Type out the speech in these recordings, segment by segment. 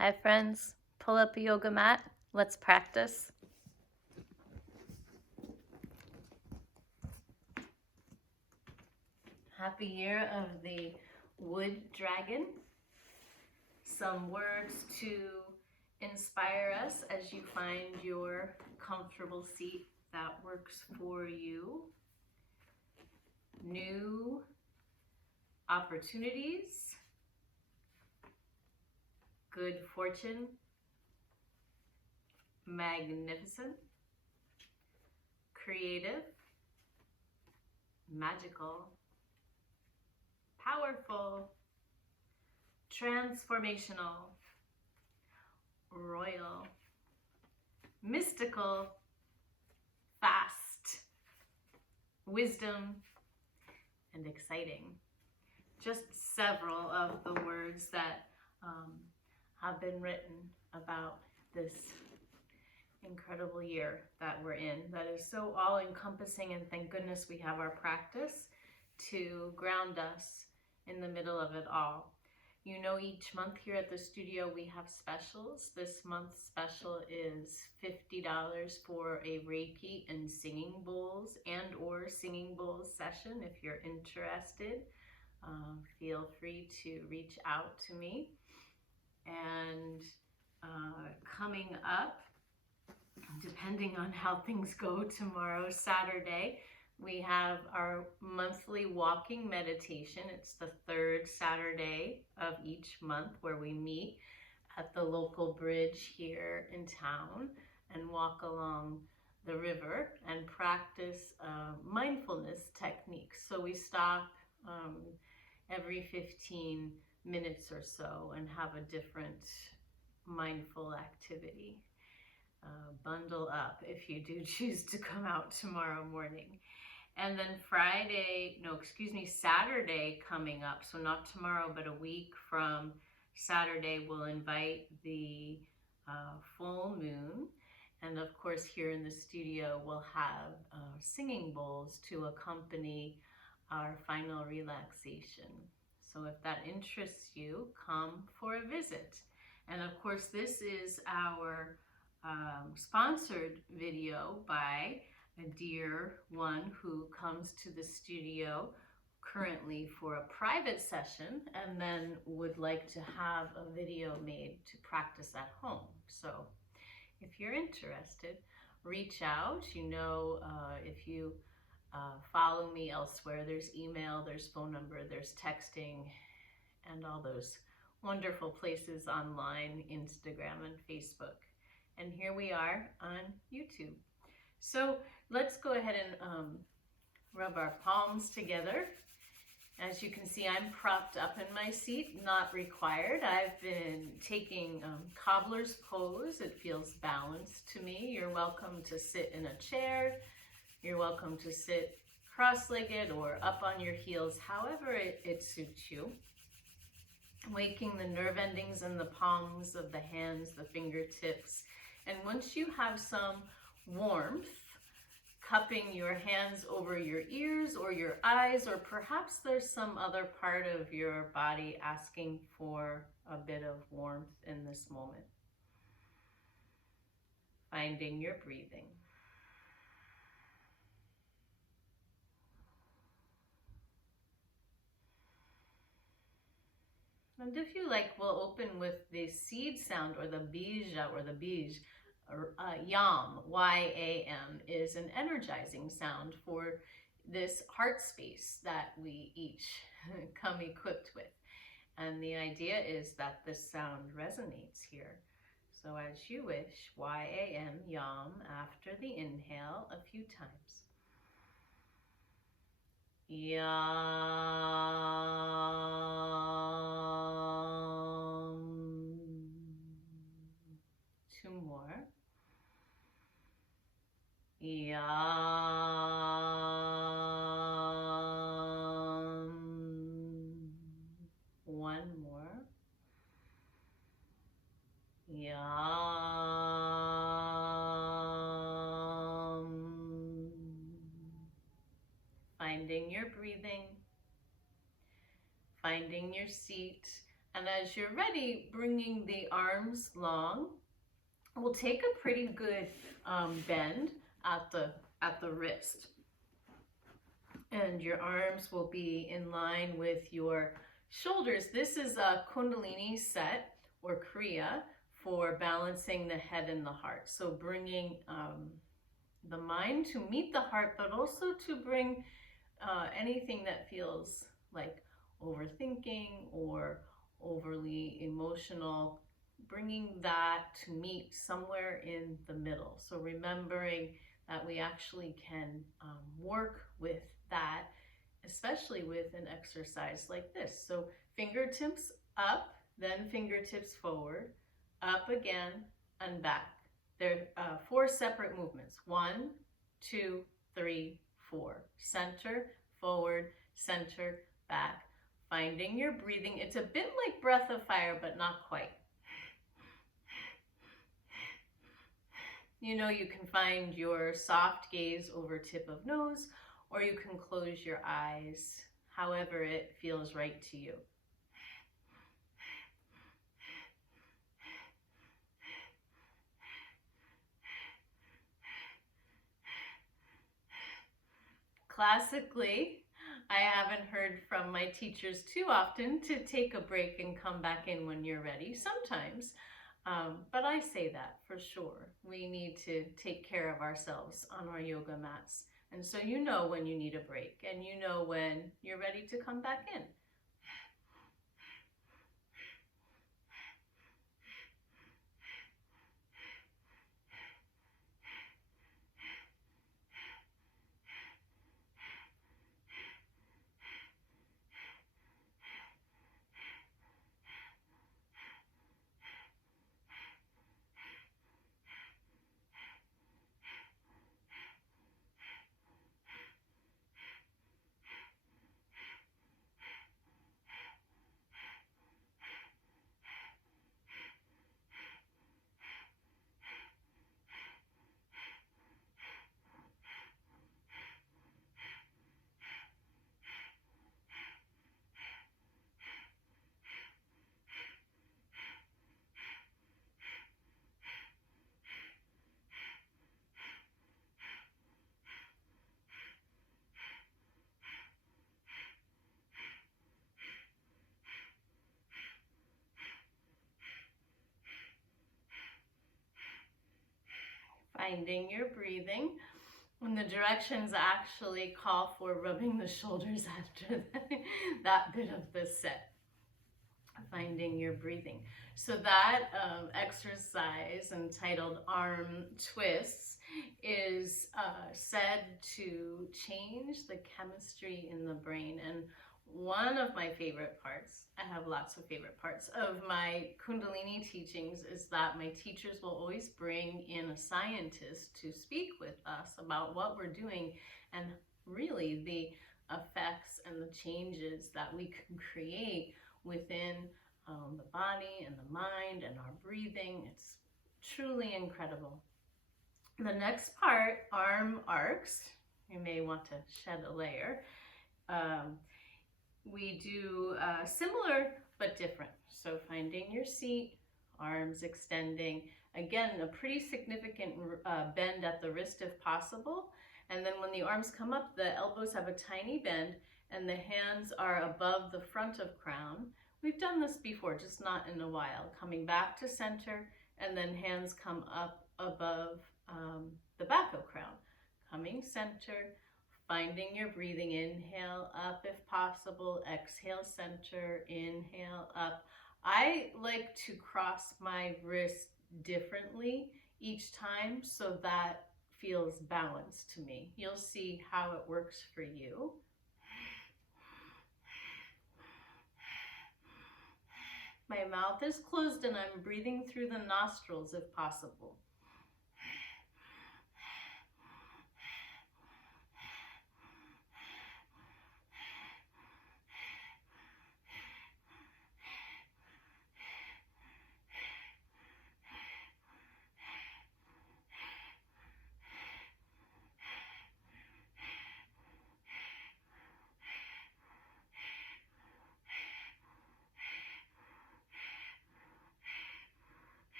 Hi friends, pull up a yoga mat, let's practice. Happy year of the wood dragon. Some words to inspire us as you find your comfortable seat that works for you. New opportunities, good fortune, magnificent, creative, magical, powerful, transformational, royal, mystical, fast, wisdom, and exciting. Just several of the words that have been written about this incredible year that we're in, that is so all-encompassing, and thank goodness we have our practice to ground us in the middle of it all. You know, each month here at the studio we have specials. This month's special is $50 for a Reiki and singing bowls or singing bowls session. If you're interested, feel free to reach out to me. And coming up, depending on how things go tomorrow, Saturday, we have our monthly walking meditation. It's the third Saturday of each month where we meet at the local bridge here in town and walk along the river and practice mindfulness techniques. So we stop every 15 minutes or so and have a different mindful activity. Bundle up if you do choose to come out tomorrow morning. And then Saturday coming up, so not tomorrow, but a week from Saturday, we'll invite the full moon. And of course, here in the studio, we'll have singing bowls to accompany our final relaxation. So if that interests you, come for a visit. And of course, this is our sponsored video by a dear one who comes to the studio currently for a private session and then would like to have a video made to practice at home. So if you're interested, reach out. You know, if you follow me elsewhere, there's email, there's phone number, there's texting, and all those wonderful places online, Instagram and Facebook. And here we are on YouTube. So let's go ahead and rub our palms together. As you can see, I'm propped up in my seat, not required. I've been taking cobbler's pose. It feels balanced to me. You're welcome to sit in a chair. You're welcome to sit cross-legged or up on your heels, however it suits you. Waking the nerve endings in the palms of the hands, the fingertips. And once you have some warmth, cupping your hands over your ears or your eyes, or perhaps there's some other part of your body asking for a bit of warmth in this moment. Finding your breathing. And if you like, we'll open with the seed sound, or the bija, or the bij. Yam, Y-A-M, is an energizing sound for this heart space that we each come equipped with. And the idea is that this sound resonates here. So as you wish, Y-A-M, Yam, after the inhale a few times. Yam. Two more. Yam. One more. Yam. Finding your breathing, finding your seat, And as you're ready, bringing the arms long, we'll take a pretty good bend at the wrist. And your arms will be in line with your shoulders. This is a Kundalini set or Kriya for balancing the head and the heart. So bringing the mind to meet the heart, but also to bring anything that feels like overthinking or overly emotional, bringing that to meet somewhere in the middle. So remembering that we actually can work with that, especially with an exercise like this. So fingertips up, then fingertips forward, up again, and back. There are 4 separate movements. 1, 2, 3, 4. Center, forward, center, back. Finding your breathing. It's a bit like breath of fire, but not quite. You know, you can find your soft gaze over tip of nose, or you can close your eyes, however it feels right to you. Classically, I haven't heard from my teachers too often to take a break and come back in when you're ready. Sometimes, but I say that for sure. We need to take care of ourselves on our yoga mats. And so you know when you need a break, and you know when you're ready to come back in. Finding your breathing. And the directions actually call for rubbing the shoulders after that bit of the set. Finding your breathing. So that exercise entitled arm twists is said to change the chemistry in the brain. And one of my favorite parts, I have lots of favorite parts of my Kundalini teachings, is that my teachers will always bring in a scientist to speak with us about what we're doing and really the effects and the changes that we can create within the body and the mind and our breathing. It's truly incredible. The next part, arm arcs. You may want to shed a layer. We do similar but different. So finding your seat, arms extending. Again, a pretty significant bend at the wrist if possible. And then when the arms come up, the elbows have a tiny bend and the hands are above the front of crown. We've done this before, just not in a while. Coming back to center, and then hands come up above the back of crown. Coming center, finding your breathing. Inhale up if possible, exhale center, inhale up. I like to cross my wrist differently each time so that feels balanced to me. You'll see how it works for you. My mouth is closed and I'm breathing through the nostrils if possible.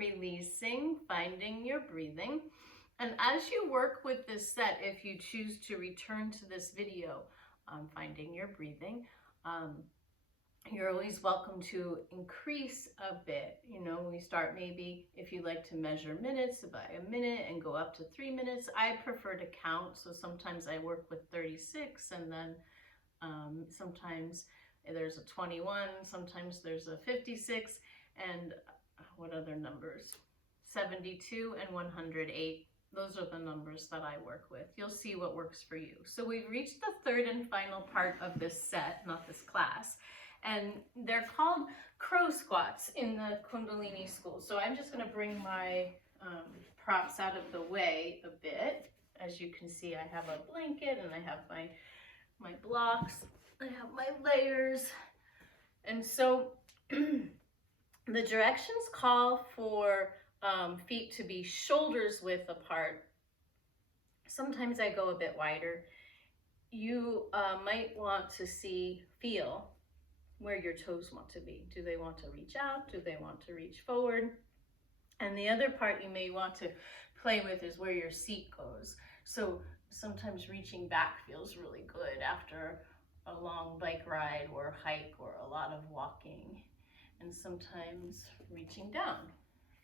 releasing, finding your breathing. And as you work with this set, if you choose to return to this video on finding your breathing, you're always welcome to increase a bit. You know, we start maybe, if you like to measure minutes, by a minute and go up to 3 minutes. I prefer to count, so sometimes I work with 36, and then sometimes there's a 21, sometimes there's a 56, and what other numbers? 72 and 108. Those are the numbers that I work with. You'll see what works for you. So we've reached the third and final part of this set, not this class, and they're called crow squats in the Kundalini school. So I'm just going to bring my props out of the way a bit. As you can see, I have a blanket and I have my blocks, I have my layers, and so the directions call for feet to be shoulders width apart. Sometimes I go a bit wider. You might want to feel where your toes want to be. Do they want to reach out? Do they want to reach forward? And the other part you may want to play with is where your seat goes. So sometimes reaching back feels really good after a long bike ride or hike or a lot of walking. And sometimes reaching down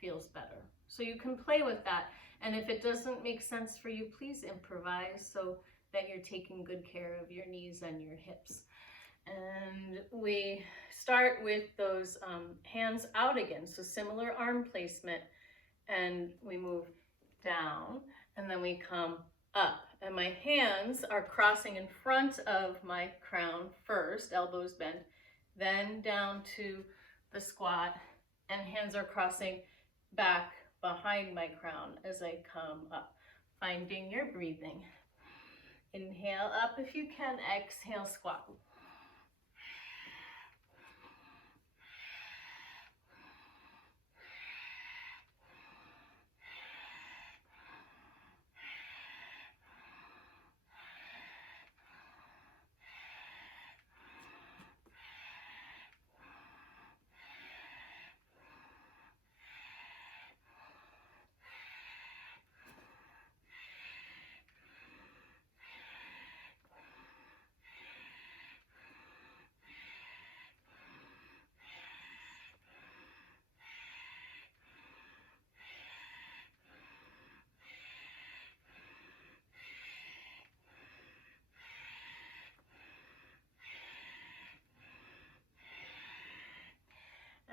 feels better. So you can play with that. And if it doesn't make sense for you, please improvise so that you're taking good care of your knees and your hips. And we start with those hands out again. So similar arm placement, and we move down and then we come up. And my hands are crossing in front of my crown first, elbows bent, then down to the squat, and hands are crossing back behind my crown as I come up. Finding your breathing. Inhale up if you can, exhale, squat.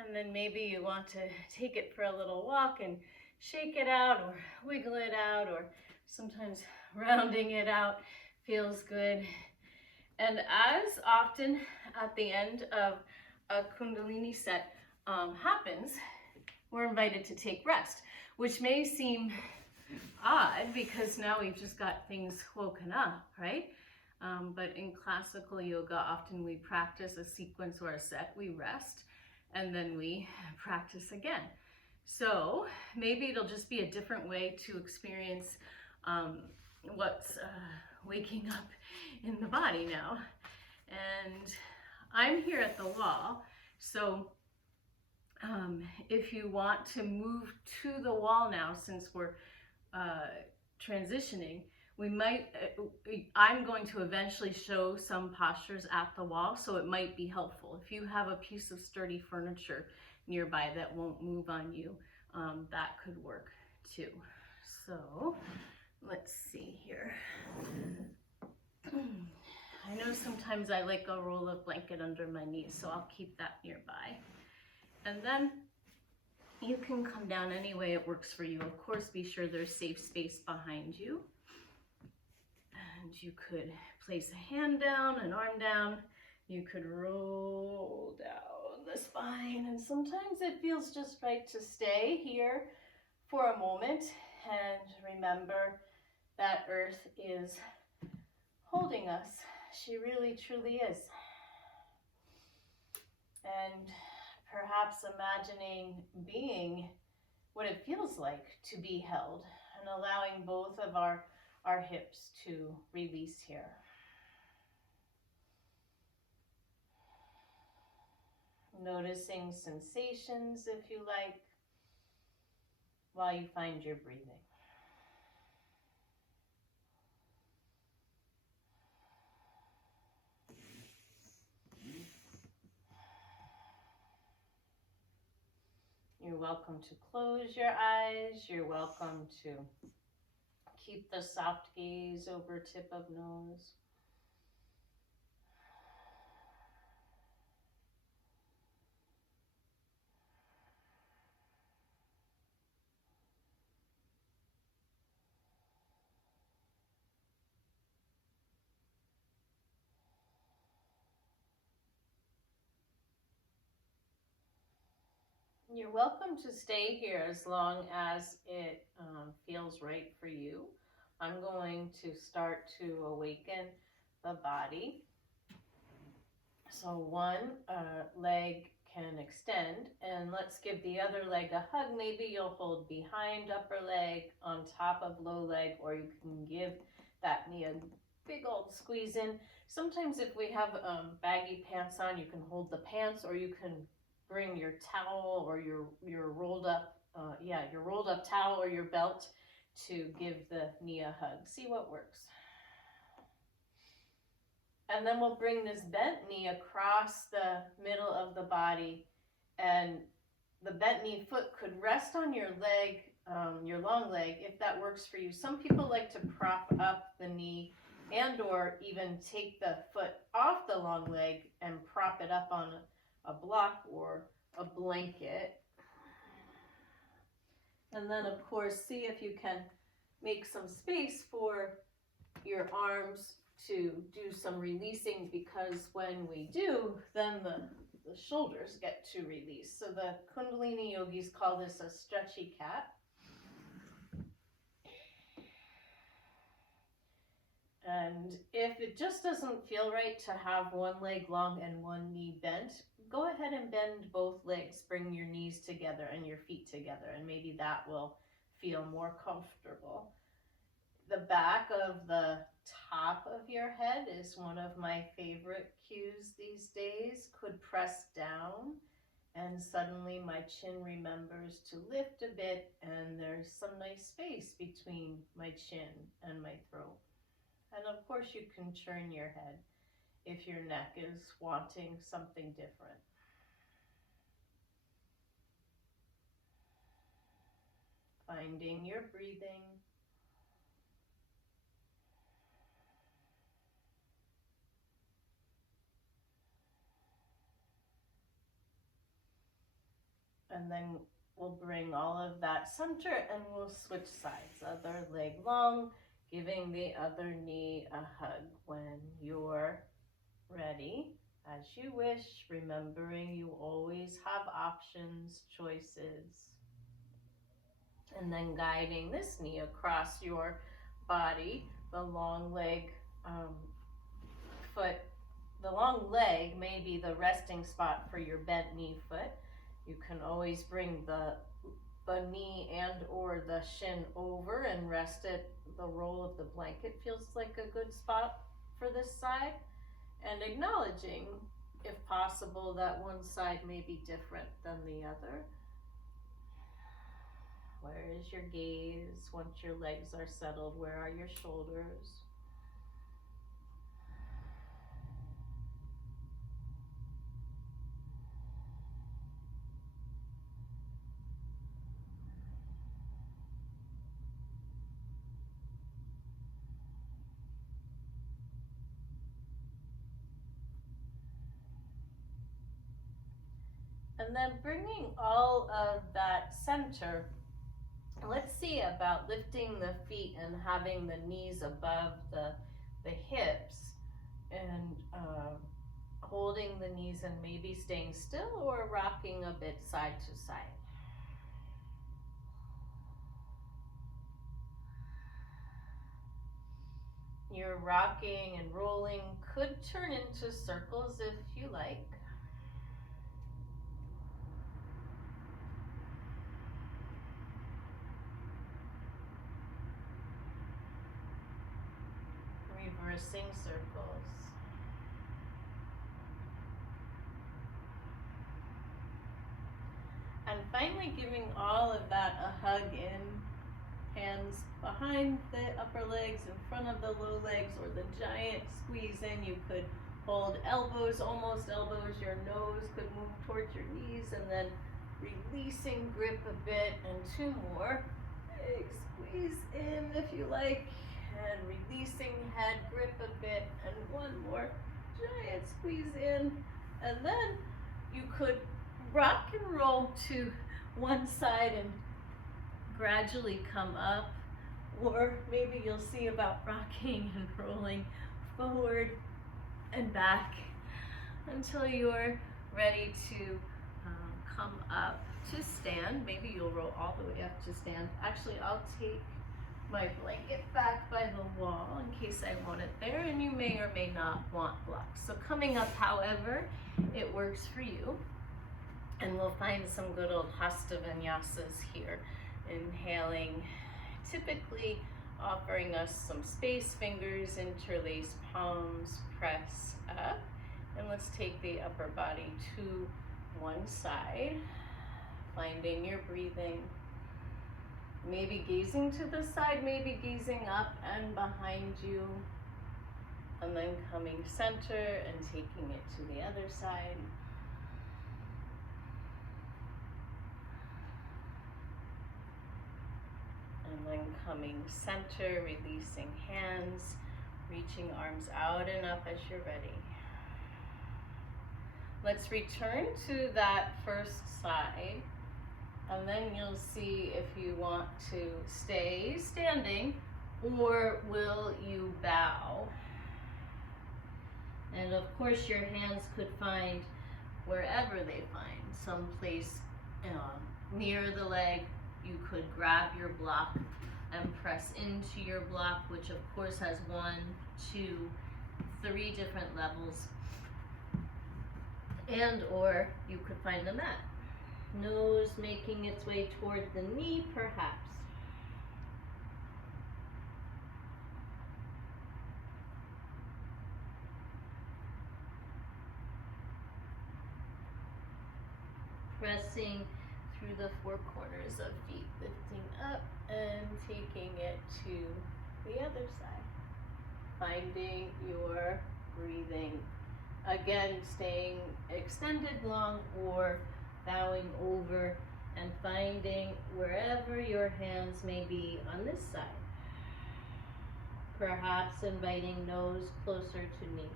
And then maybe you want to take it for a little walk and shake it out or wiggle it out, or sometimes rounding it out feels good. And as often at the end of a Kundalini set happens, we're invited to take rest, which may seem odd because now we've just got things woken up, right? But in classical yoga, often we practice a sequence or a set, we rest, and then we practice again. So maybe it'll just be a different way to experience what's waking up in the body now. And I'm here at the wall, so if you want to move to the wall now, since we're transitioning, we might, I'm going to eventually show some postures at the wall, so it might be helpful. If you have a piece of sturdy furniture nearby that won't move on you, that could work too. So let's see here. I know sometimes I like a roll of blanket under my knees, so I'll keep that nearby. And then you can come down any way it works for you. Of course, be sure there's safe space behind you. And you could place a hand down, an arm down. You could roll down the spine. And sometimes it feels just right to stay here for a moment and remember that Earth is holding us. She really, truly is. And perhaps imagining being what it feels like to be held and allowing both of our hips to release here. Noticing sensations if you like. while you find your breathing. You're welcome to close your eyes. You're welcome to keep the soft gaze over tip of nose. You're welcome to stay here as long as it feels right for you. I'm going to start to awaken the body. So one leg can extend, and let's give the other leg a hug. Maybe you'll hold behind upper leg, on top of low leg, or you can give that knee a big old squeeze in. Sometimes if we have baggy pants on, you can hold the pants, or you can bring your towel or your rolled up your rolled up towel or your belt to give the knee a hug. See what works. And then we'll bring this bent knee across the middle of the body, and the bent knee foot could rest on your leg, your long leg, if that works for you. Some people like to prop up the knee and or even take the foot off the long leg and prop it up on a block or a blanket. And then of course, see if you can make some space for your arms to do some releasing, because when we do, then the shoulders get to release. So the Kundalini yogis call this a stretchy cat. And if it just doesn't feel right to have one leg long and one knee bent, go ahead and bend both legs. Bring your knees together and your feet together, and maybe that will feel more comfortable. The back of the top of your head is one of my favorite cues these days. Could press down, and suddenly my chin remembers to lift a bit, and there's some nice space between my chin and my throat. And of course you can turn your head if your neck is wanting something different. Finding your breathing. And then we'll bring all of that center and we'll switch sides. Other leg long, giving the other knee a hug when you're ready. As you wish, remembering you always have options, choices. And then guiding this knee across your body, the long leg foot. The long leg may be the resting spot for your bent knee foot. You can always bring the knee and or the shin over and rest it. The roll of the blanket feels like a good spot for this side. And acknowledging, if possible, that one side may be different than the other. Where is your gaze once your legs are settled? Where are your shoulders? And then bringing all of that center, let's see about lifting the feet and having the knees above the hips, and holding the knees and maybe staying still or rocking a bit side to side. Your rocking and rolling could turn into circles if you like. Reversing circles. And finally giving giving all of that a hug in. Hands behind the upper legs, in front of the low legs, or the giant squeeze in. You could hold elbows, almost elbows. Your nose could move towards your knees, and then releasing grip a bit, and 2 more. Big squeeze in if you like, and releasing head, grip a bit, and 1 more. Giant squeeze in, and then you could rock and roll to one side and gradually come up, or maybe you'll see about rocking and rolling forward and back until you're ready to come up to stand. Maybe you'll roll all the way up to stand. Actually, I'll take my blanket back by the wall in case I want it there, and you may or may not want blocks. So coming up however it works for you, and we'll find some good old Hatha Vinyasas here. Inhaling, typically offering us some space, fingers, interlace palms, press up, and let's take the upper body to one side, finding your breathing. Maybe gazing to the side, maybe gazing up and behind you, and then coming center and taking it to the other side. And then coming center, releasing hands, reaching arms out and up as you're ready. Let's return to that first side. And then you'll see if you want to stay standing, or will you bow? And of course your hands could find wherever they find, someplace near the leg. You could grab your block and press into your block, which of course has 1, 2, 3 different levels. And or you could find the mat. Nose making its way toward the knee, perhaps. Pressing through the 4 corners of feet, lifting up and taking it to the other side. Finding your breathing. Again, staying extended long or bowing over and finding wherever your hands may be on this side. Perhaps inviting nose closer to knee.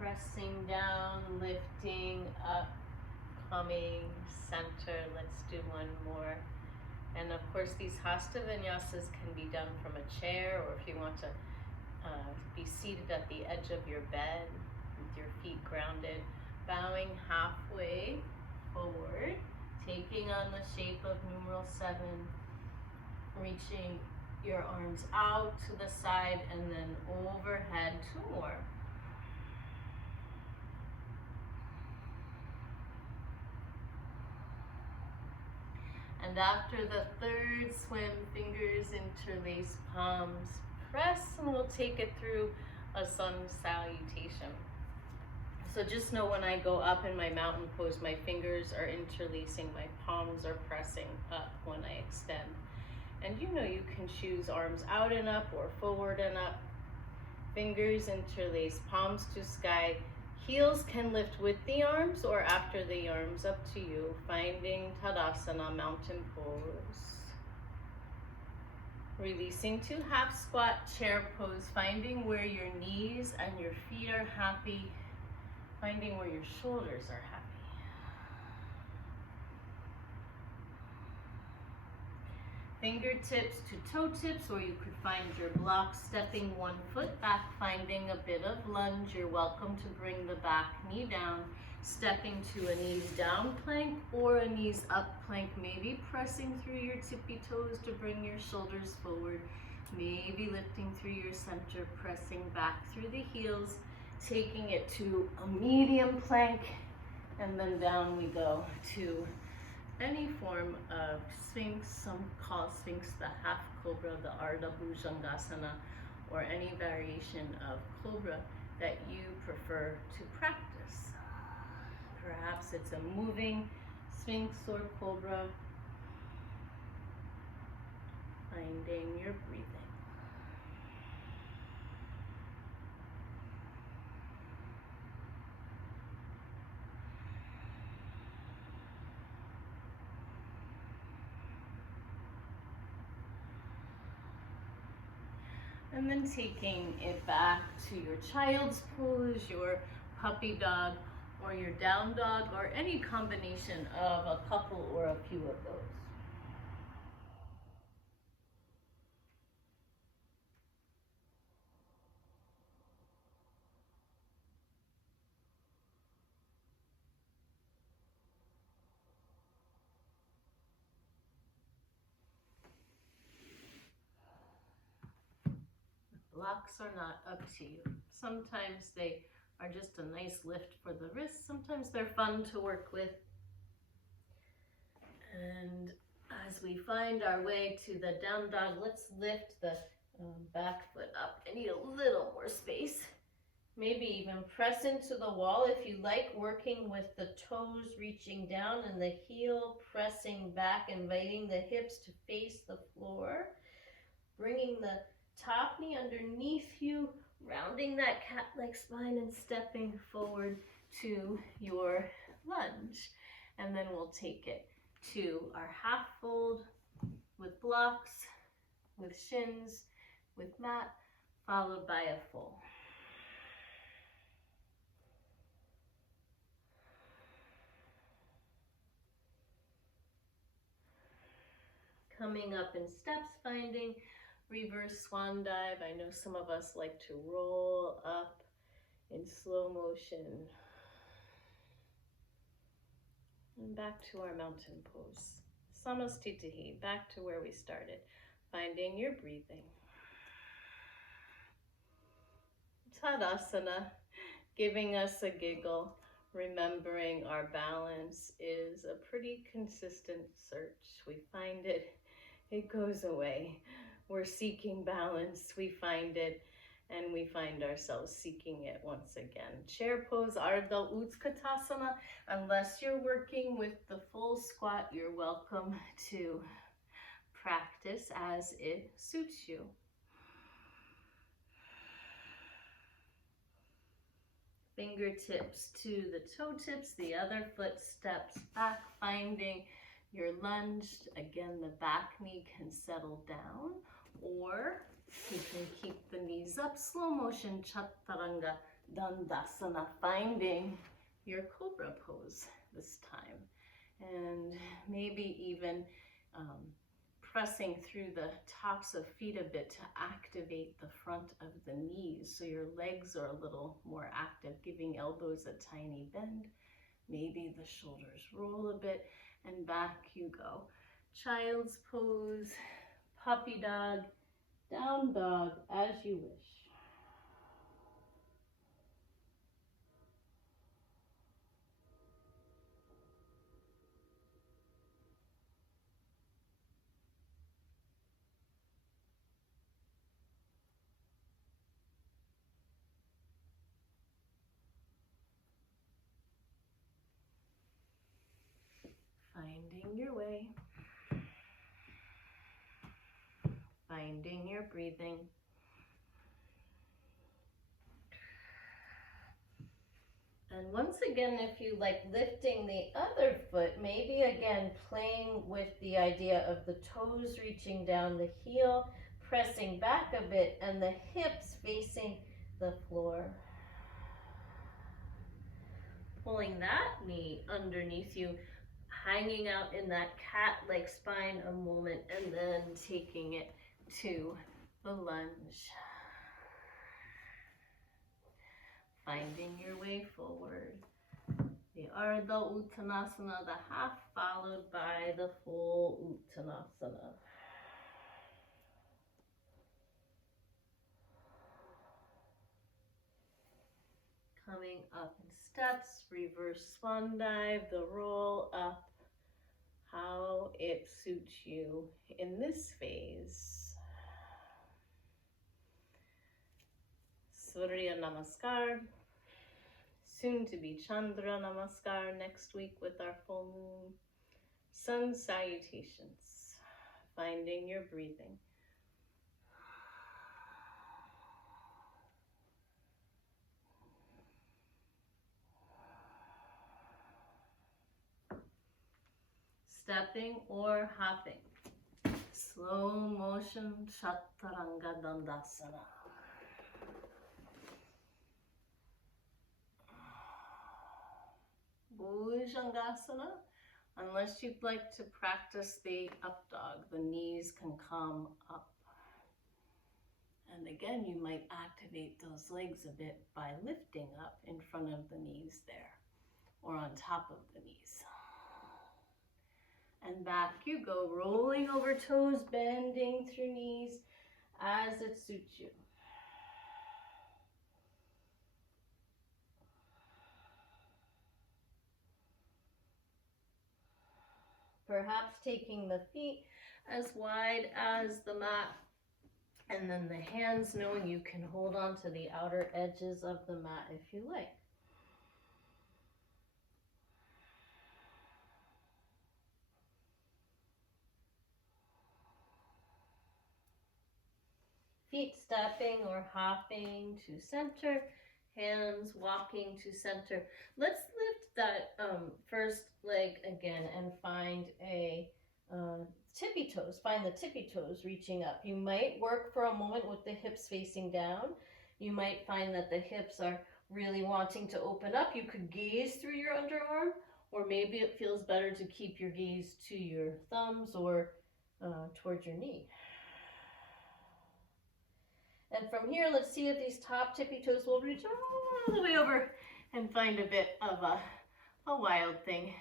Pressing down, lifting up, coming center. Let's do 1 more. And of course, these Hatha Vinyasas can be done from a chair, or if you want to be seated at the edge of your bed with your feet grounded, bowing halfway forward, taking on the shape of numeral 7, reaching your arms out to the side and then overhead. 2 more. And after the 3rd swim, fingers interlace palms, press, and we'll take it through a sun salutation. So just know when I go up in my mountain pose, my fingers are interlacing, my palms are pressing up when I extend. And you know you can choose arms out and up or forward and up. Fingers interlace, palms to sky. Heels can lift with the arms or after the arms, up to you. Finding Tadasana, mountain pose. Releasing to half squat, chair pose. Finding where your knees and your feet are happy. Finding where your shoulders are happy. Fingertips to toe tips, or you could find your block, stepping 1 foot back, finding a bit of lunge. You're welcome to bring the back knee down, stepping to a knees down plank or a knees up plank, maybe pressing through your tippy toes to bring your shoulders forward, maybe lifting through your center, pressing back through the heels, taking it to a medium plank, and then down we go to any form of Sphinx, some call Sphinx the half cobra, the Ardha Bhujangasana, or any variation of cobra that you prefer to practice. Perhaps it's a moving Sphinx or cobra. Finding your breathing. And then taking it back to your child's pose, your puppy dog, or your down dog, or any combination of a couple or a few of those. Blocks are not up to you. Sometimes they are just a nice lift for the wrists. Sometimes they're fun to work with. And as we find our way to the down dog, let's lift the back foot up. I need a little more space. Maybe even press into the wall if you like, working with the toes reaching down and the heel pressing back, inviting the hips to face the floor. Bringing the top knee underneath you, rounding that cat-like spine and stepping forward to your lunge. And then we'll take it to our half fold with blocks, with shins, with mat, followed by a full. Coming up in steps, finding reverse swan dive. I know some of us like to roll up in slow motion. And back to our mountain pose. Samastitihi, back to where we started. Finding your breathing. Tadasana, giving us a giggle, remembering our balance is a pretty consistent search. We find it, it goes away. We're seeking balance, we find it, and we find ourselves seeking it once again. Chair pose, Ardha Utkatasana. Unless you're working with the full squat, you're welcome to practice as it suits you. Fingertips to the toe tips, the other foot steps back, finding your lunge. Again, the back knee can settle down, or you can keep the knees up. Slow motion, Chaturanga Dandasana, finding your cobra pose this time. And maybe even pressing through the tops of feet a bit to activate the front of the knees so your legs are a little more active, giving elbows a tiny bend. Maybe the shoulders roll a bit, and back you go. Child's pose, puppy dog, down dog, as you wish. Finding your way. Finding your breathing. And once again, if you like lifting the other foot, maybe again playing with the idea of the toes reaching down, the heel pressing back a bit, and the hips facing the floor. Pulling that knee underneath you, hanging out in that cat-like spine a moment, and then taking it to the lunge. Finding your way forward. The Ardha Uttanasana, the half followed by the full Uttanasana. Coming up in steps, reverse swan dive, the roll up, how it suits you in this phase. Surya Namaskar, soon to be Chandra Namaskar next week with our full moon. Sun salutations, finding your breathing. Stepping or hopping. Slow motion Chaturanga Dandasana. Bhujangasana. Unless you'd like to practice the up dog, the knees can come up. And again, you might activate those legs a bit by lifting up in front of the knees there, or on top of the knees. And back you go, rolling over toes, bending through knees as it suits you. Perhaps taking the feet as wide as the mat, and then the hands knowing you can hold on to the outer edges of the mat if you like. Feet stepping or hopping to center, hands walking to center. Let's lift that first leg again and find a tippy toes. Find the tippy toes reaching up. You might work for a moment with the hips facing down. You might find that the hips are really wanting to open up. You could gaze through your underarm, or maybe it feels better to keep your gaze to your thumbs or towards your knee. And from here, let's see if these top tippy toes will reach all the way over and find a bit of a wild thing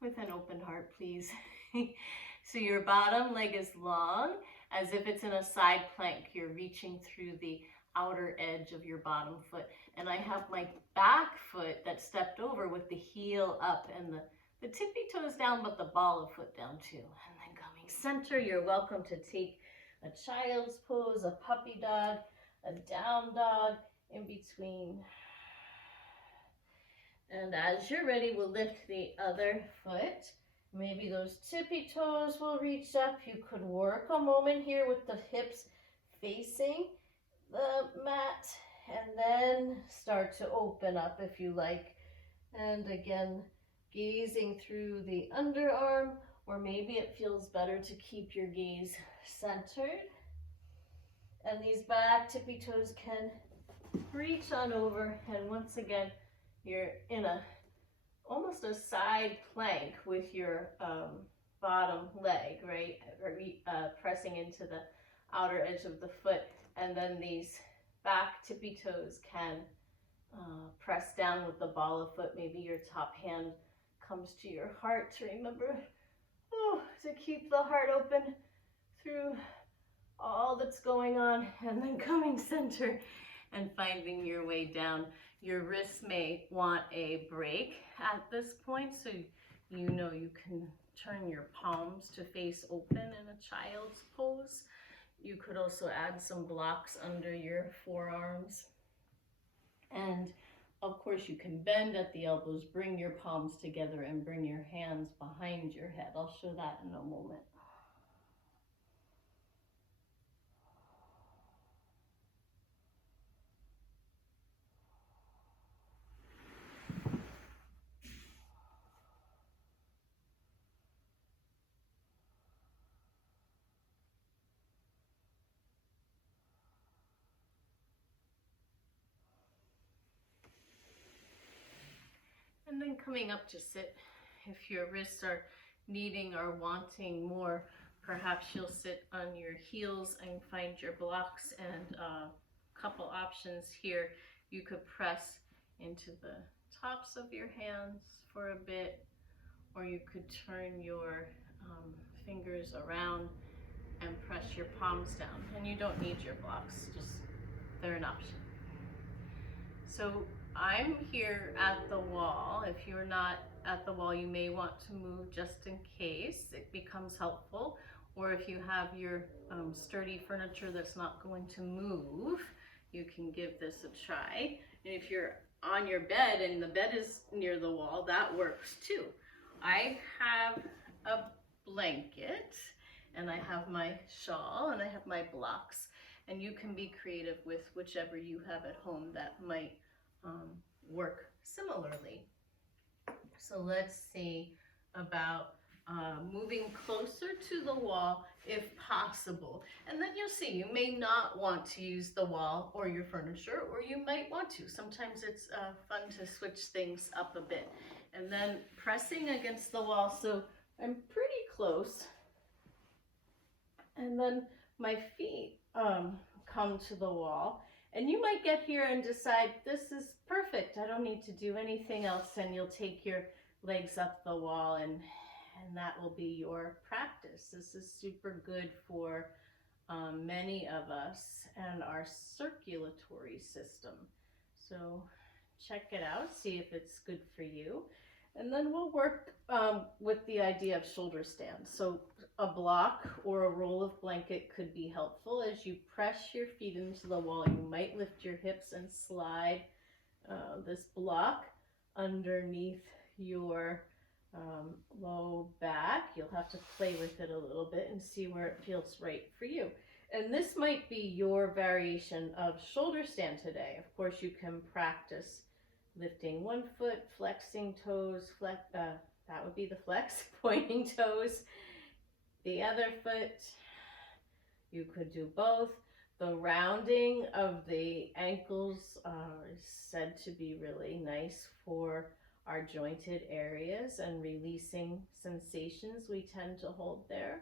with an open heart, please. So your bottom leg is long, as if it's in a side plank. You're reaching through the outer edge of your bottom foot. And I have my back foot that stepped over with the heel up and the tippy toes down, but the ball of foot down too. And then coming center, you're welcome to take a child's pose, a puppy dog, a down dog in between. And as you're ready, we'll lift the other foot. Maybe those tippy toes will reach up. You could work a moment here with the hips facing the mat, and then start to open up if you like. And again, gazing through the underarm, or maybe it feels better to keep your gaze centered. And these back tippy toes can reach on over, and once again, you're in almost a side plank with your bottom leg, right? Pressing into the outer edge of the foot, and then these back tippy toes can press down with the ball of foot. Maybe your top hand comes to your heart to remember to keep the heart open through all that's going on, and then coming center and finding your way down. Your wrists may want a break at this point, so you know you can turn your palms to face open in a child's pose. You could also add some blocks under your forearms. And of course you can bend at the elbows, bring your palms together and bring your hands behind your head. I'll show that in a moment. And then coming up to sit. If your wrists are needing or wanting more, perhaps you'll sit on your heels and find your blocks. And a couple options here. You could press into the tops of your hands for a bit, or you could turn your fingers around and press your palms down. And you don't need your blocks, just they're an option. So I'm here at the wall. If you're not at the wall, you may want to move just in case it becomes helpful. Or if you have your sturdy furniture that's not going to move, you can give this a try. And if you're on your bed and the bed is near the wall, that works too. I have a blanket and I have my shawl and I have my blocks, and you can be creative with whichever you have at home that might work similarly. So let's see about moving closer to the wall if possible. And then you'll see, you may not want to use the wall or your furniture, or you might want to. Sometimes it's fun to switch things up a bit. And then pressing against the wall, so I'm pretty close. And then my feet come to the wall. And you might get here and decide, this is perfect, I don't need to do anything else, and you'll take your legs up the wall, and that will be your practice. This is super good for many of us and our circulatory system. So check it out, see if it's good for you. And then we'll work with the idea of shoulder stands. So a block or a roll of blanket could be helpful. As you press your feet into the wall, you might lift your hips and slide this block underneath your low back. You'll have to play with it a little bit and see where it feels right for you. And this might be your variation of shoulder stand today. Of course, you can practice lifting one foot, flexing toes, that would be the flex, pointing toes. The other foot, you could do both. The rounding of the ankles is said to be really nice for our jointed areas and releasing sensations we tend to hold there.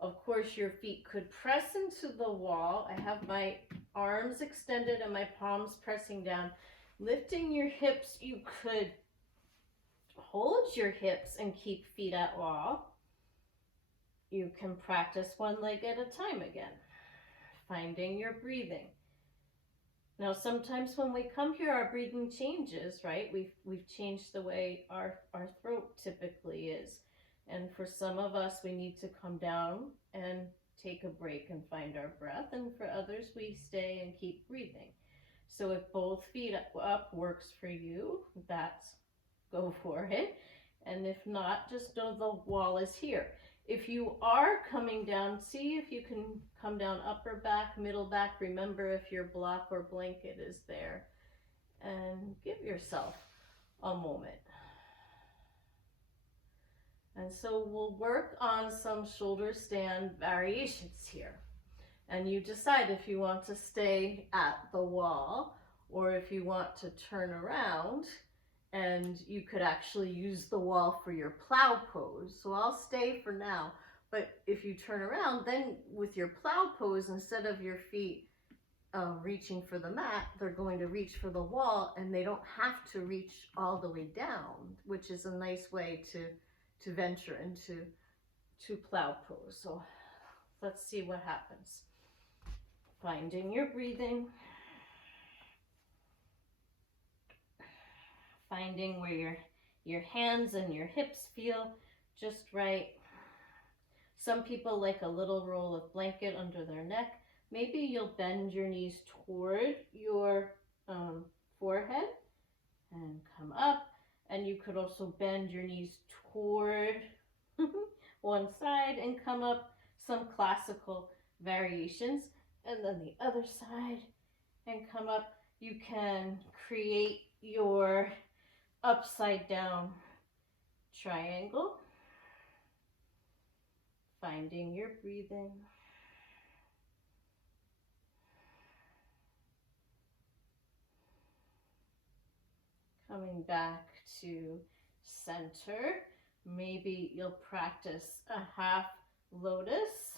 Of course, your feet could press into the wall. I have my arms extended and my palms pressing down. Lifting your hips, you could hold your hips and keep feet at wall. You can practice one leg at a time again, finding your breathing. Now, sometimes when we come here, our breathing changes, right? We've changed the way our throat typically is. And for some of us, we need to come down and take a break and find our breath. And for others, we stay and keep breathing. So if both feet up works for you, go for it. And if not, just know the wall is here. If you are coming down, see if you can come down upper back, middle back. Remember if your block or blanket is there. And give yourself a moment. And so we'll work on some shoulder stand variations here. And you decide if you want to stay at the wall or if you want to turn around, and you could actually use the wall for your plow pose. So I'll stay for now, but if you turn around, then with your plow pose, instead of your feet reaching for the mat, they're going to reach for the wall, and they don't have to reach all the way down, which is a nice way to venture into plow pose. So let's see what happens. Finding your breathing. Finding where your hands and your hips feel just right. Some people like a little roll of blanket under their neck. Maybe you'll bend your knees toward your forehead and come up. And you could also bend your knees toward one side and come up. Some classical variations. And then the other side and come up. You can create your upside down triangle. Finding your breathing. Coming back to center. Maybe you'll practice a half lotus.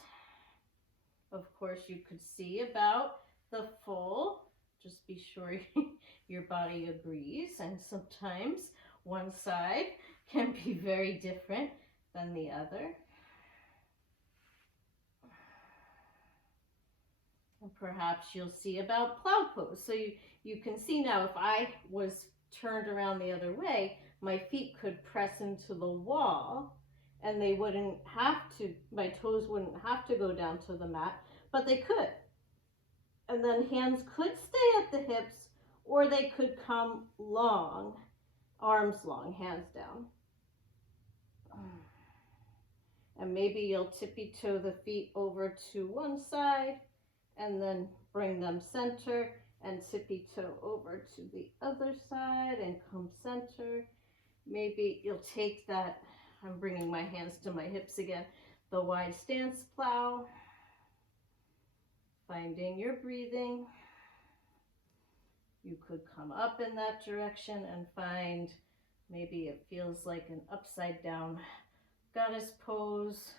Of course, you could see about the full. Just be sure your body agrees. And sometimes one side can be very different than the other. And perhaps you'll see about plow pose. So you can see now if I was turned around the other way, my feet could press into the wall and they wouldn't have to, my toes wouldn't have to go down to the mat, but they could. And then hands could stay at the hips or they could come long, arms long, hands down. And maybe you'll tippy toe the feet over to one side and then bring them center and tippy toe over to the other side and come center. Maybe you'll take that, I'm bringing my hands to my hips again, the wide stance plow, finding your breathing. You could come up in that direction and find, maybe it feels like an upside down goddess pose.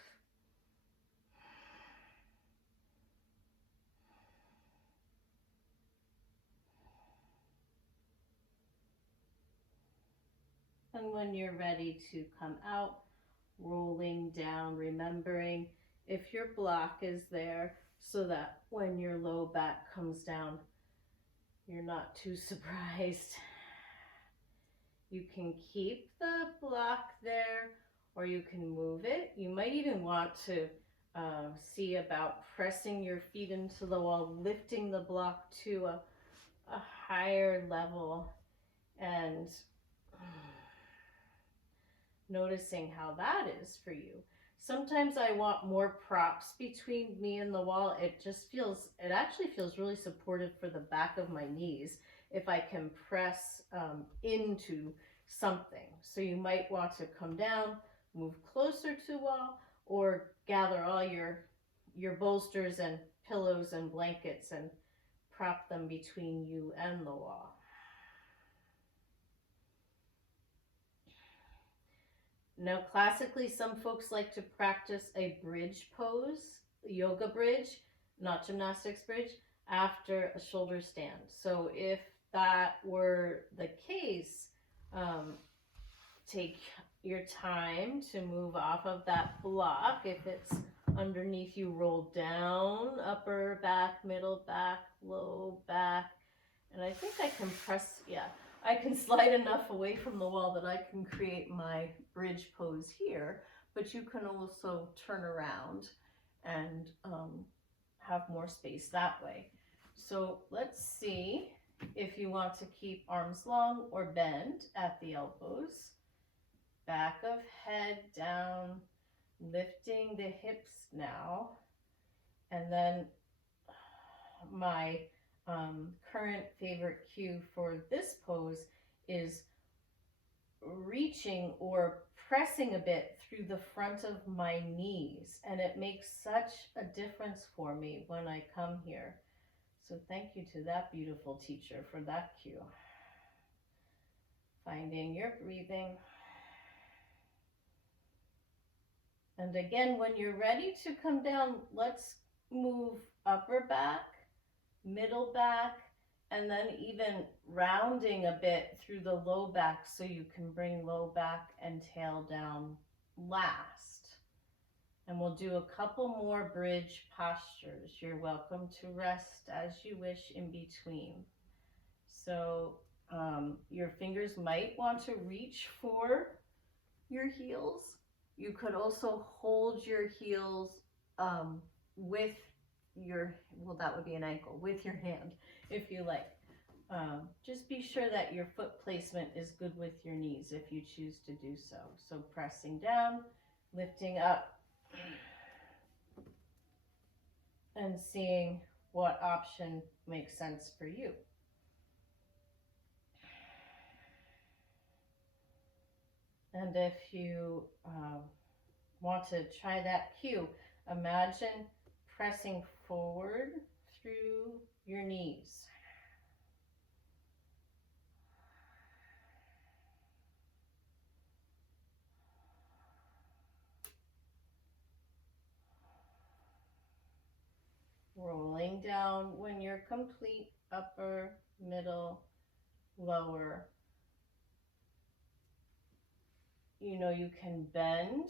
And when you're ready to come out, rolling down, remembering if your block is there so that when your low back comes down, you're not too surprised. You can keep the block there or you can move it. You might even want to see about pressing your feet into the wall, lifting the block to a higher level and noticing how that is for you. Sometimes I want more props between me and the wall. It actually feels really supportive for the back of my knees if I can press into something. So you might want to come down, move closer to wall, or gather all your bolsters and pillows and blankets and prop them between you and the wall. Now, classically, some folks like to practice a bridge pose, yoga bridge, not gymnastics bridge, after a shoulder stand. So if that were the case, take your time to move off of that block. If it's underneath you, roll down, upper back, middle back, low back. And I think I can press, I can slide enough away from the wall that I can create my bridge pose here, but you can also turn around and have more space that way. So let's see if you want to keep arms long or bend at the elbows. Back of head down, lifting the hips now. And then my current favorite cue for this pose is reaching or pressing a bit through the front of my knees, and it makes such a difference for me when I come here. So thank you to that beautiful teacher for that cue. Finding your breathing. And again, when you're ready to come down, let's move upper back, middle back, and then even rounding a bit through the low back so you can bring low back and tail down last. And we'll do a couple more bridge postures. You're welcome to rest as you wish in between. So your fingers might want to reach for your heels. You could also hold your heels with your, well, that would be an ankle, with your hand if you like. Just be sure that your foot placement is good with your knees if you choose to do so. So pressing down, lifting up, and seeing what option makes sense for you. And if you want to try that cue, imagine pressing forward through your knees. Rolling down when you're complete, upper, middle, lower. You know you can bend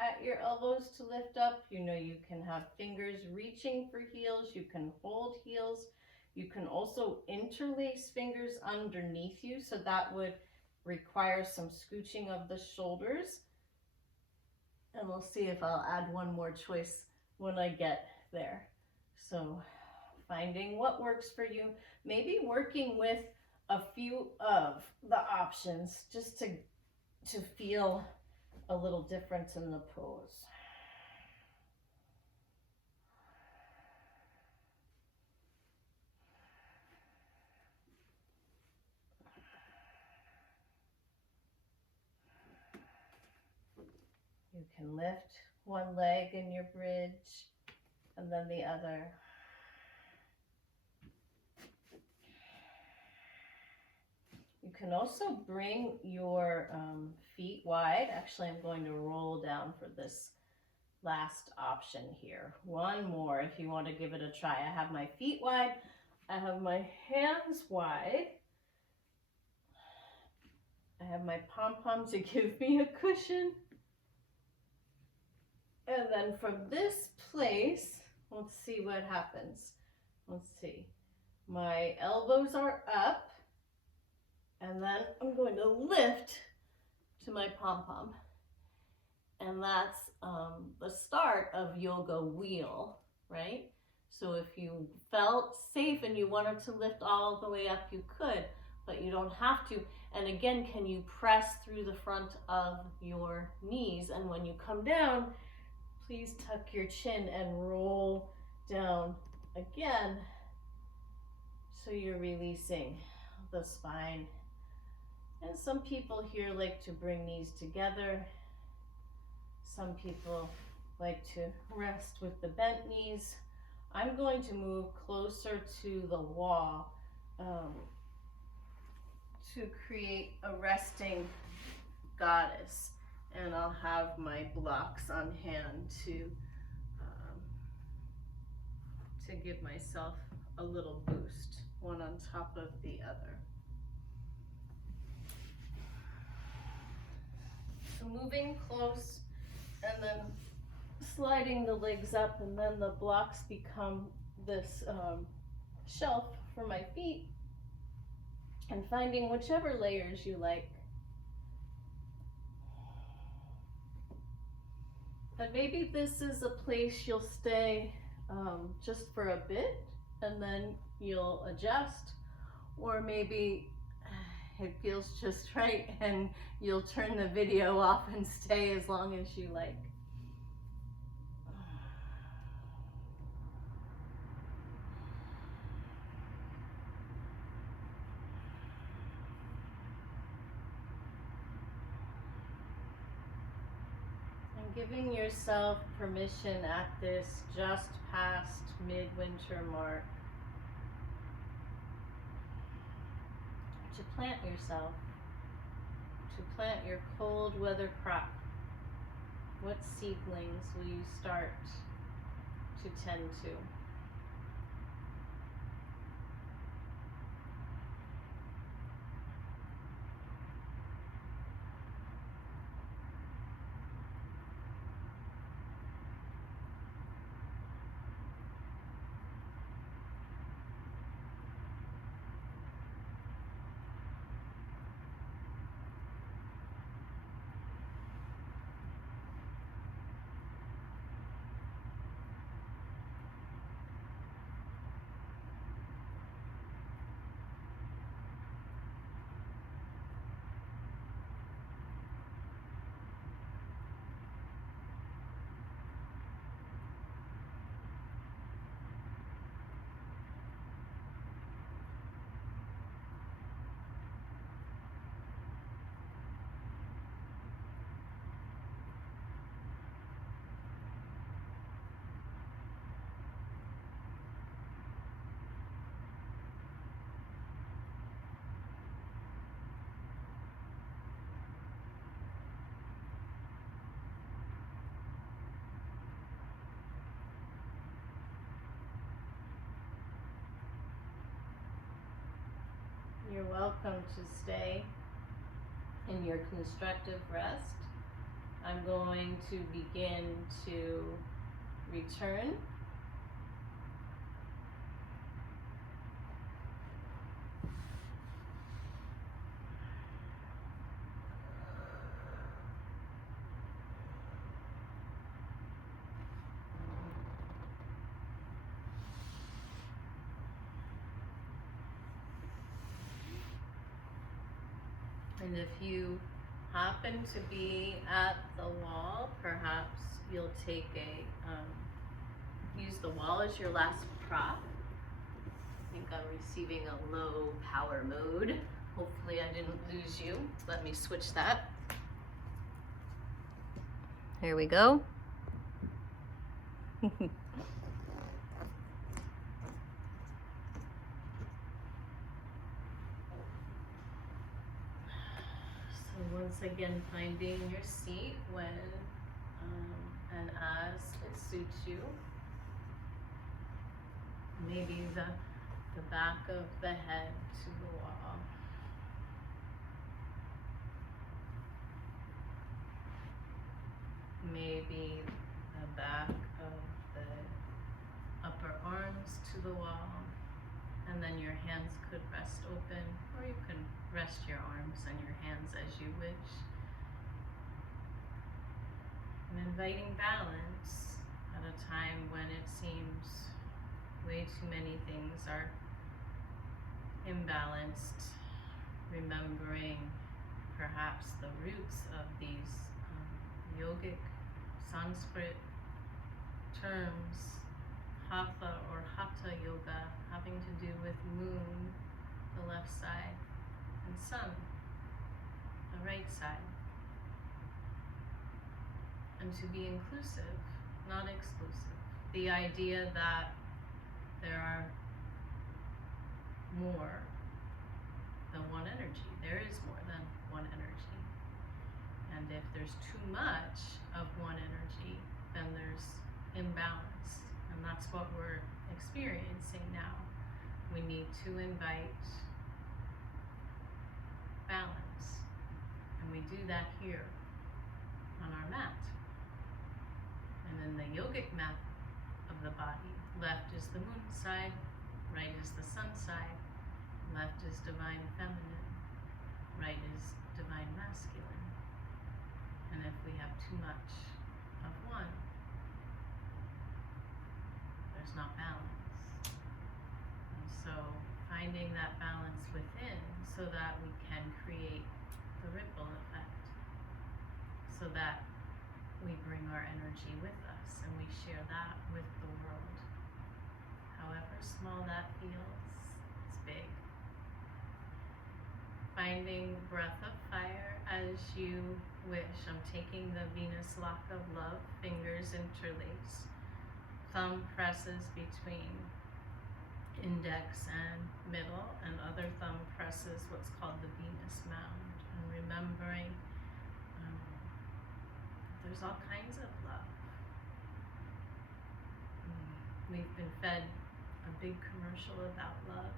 at your elbows to lift up. You know you can have fingers reaching for heels. You can hold heels. You can also interlace fingers underneath you, so that would require some scooching of the shoulders. And we'll see if I'll add one more choice when I get there. So finding what works for you, maybe working with a few of the options just to feel a little difference in the pose. You can lift one leg in your bridge and then the other. You can also bring your feet wide. Actually, I'm going to roll down for this last option here. One more if you want to give it a try. I have my feet wide. I have my hands wide. I have my pom-pom to give me a cushion. And then from this place, let's see what happens. Let's see. My elbows are up. And then I'm going to lift to my pom-pom. And that's the start of yoga wheel, right? So if you felt safe and you wanted to lift all the way up, you could, but you don't have to. And again, can you press through the front of your knees? And when you come down, please tuck your chin and roll down again. So you're releasing the spine. And some people here like to bring knees together. Some people like to rest with the bent knees. I'm going to move closer to the wall to create a resting goddess. And I'll have my blocks on hand to give myself a little boost, one on top of the other. So moving close and then sliding the legs up, and then the blocks become this shelf for my feet, and finding whichever layers you like. And maybe this is a place you'll stay just for a bit and then you'll adjust, or maybe it feels just right and you'll turn the video off and stay as long as you like. And giving yourself permission at this just past midwinter mark to plant yourself, to plant your cold weather crop. What seedlings will you start to tend to? You're welcome to stay in your constructive rest. I'm going to begin to return. And if you happen to be at the wall, perhaps you'll take use the wall as your last prop. I think I'm receiving a low power mode. Hopefully I didn't lose you. Let me switch that. Here we go. So once again, finding your seat when and as it suits you. Maybe the back of the head to the wall. Maybe the back of the upper arms to the wall. And then your hands could rest open, or you can rest your arms and your hands as you wish. And inviting balance at a time when it seems way too many things are imbalanced. Remembering perhaps the roots of these yogic Sanskrit terms, Hatha or Hatha yoga, having to do with moon, the left side, and sun, the right side. And to be inclusive, not exclusive. The idea that there are more than one energy. There is more than one energy. And if there's too much of one energy, then there's imbalance. And that's what we're experiencing now. We need to invite balance. And we do that here on our mat. And in the yogic mat of the body, left is the moon side, right is the sun side, left is divine feminine, right is divine masculine. And if we have too much of one, there's not balance. And so finding that balance within so that we can create the ripple effect, so that we bring our energy with us and we share that with the world. However small that feels, it's big. Finding breath of fire as you wish. I'm taking the Venus lock of love, fingers interlace, thumb presses between index and middle, and other thumb presses what's called the Venus mound. And remembering there's all kinds of love. We've been fed a big commercial about love,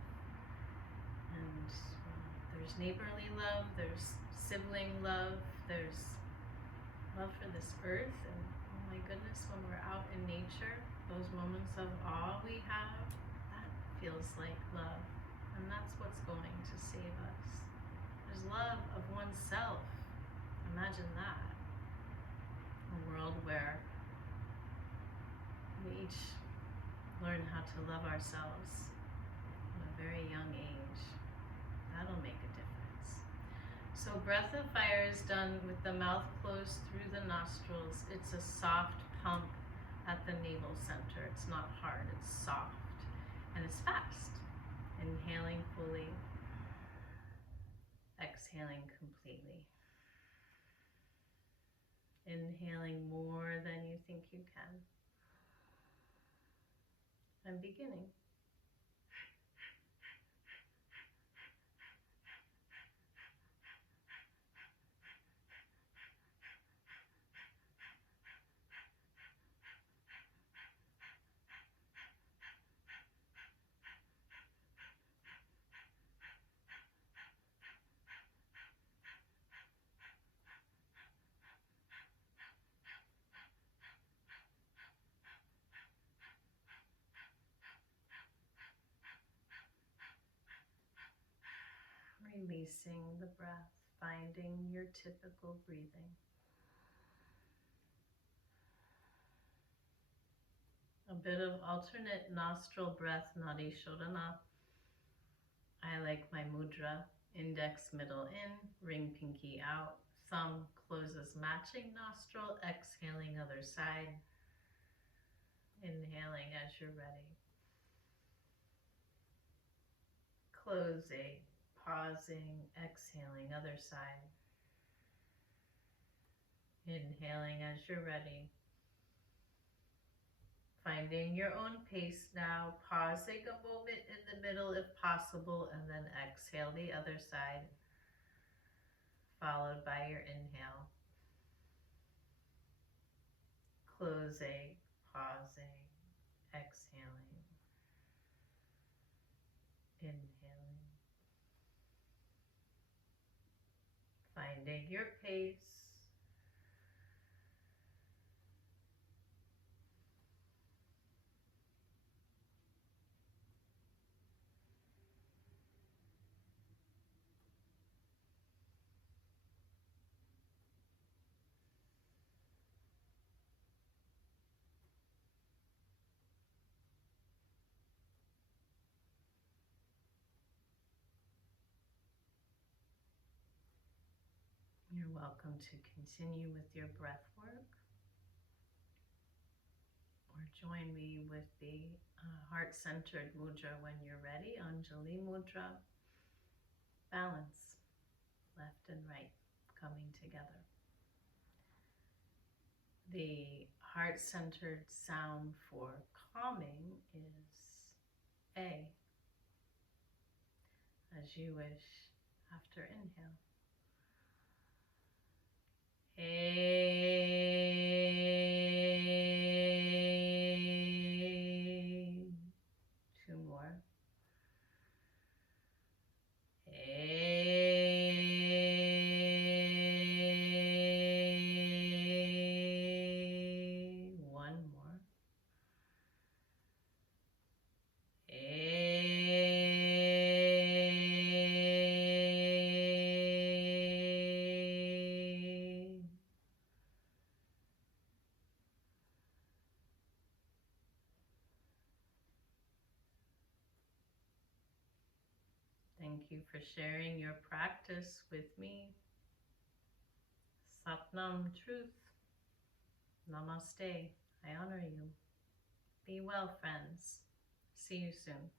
and there's neighborly love, there's sibling love, there's love for this earth, and oh my goodness, when we're out in nature, those moments of awe we have, that feels like love, and that's what's going to save us. There's love of oneself. Imagine that. A world where we each learn how to love ourselves at a very young age. That'll make a difference. So breath of fire is done with the mouth closed through the nostrils. It's a soft pump at the navel center. It's not hard, it's soft, and it's fast. Inhaling fully, exhaling completely. Inhaling more than you think you can. And beginning. Releasing the breath, finding your typical breathing. A bit of alternate nostril breath, Nadi Shodhana. I like my mudra Index, middle in, ring pinky out, thumb closes matching nostril, exhaling other side, inhaling as you're ready. Closing, pausing, exhaling other side. Inhaling as you're ready. Finding your own pace now, pausing a moment in the middle if possible, and then exhale the other side, followed by your inhale. Closing, pausing, exhaling, inhaling. Finding your pace. You're welcome to continue with your breath work or join me with the heart-centered mudra when you're ready. Anjali mudra. Balance, left and right, coming together. The heart-centered sound for calming is A, as you wish after inhale. A. Two more. A. One more. A. Thank you for sharing your practice with me. Satnam, truth. Namaste. I honor you. Be well, friends. See you soon.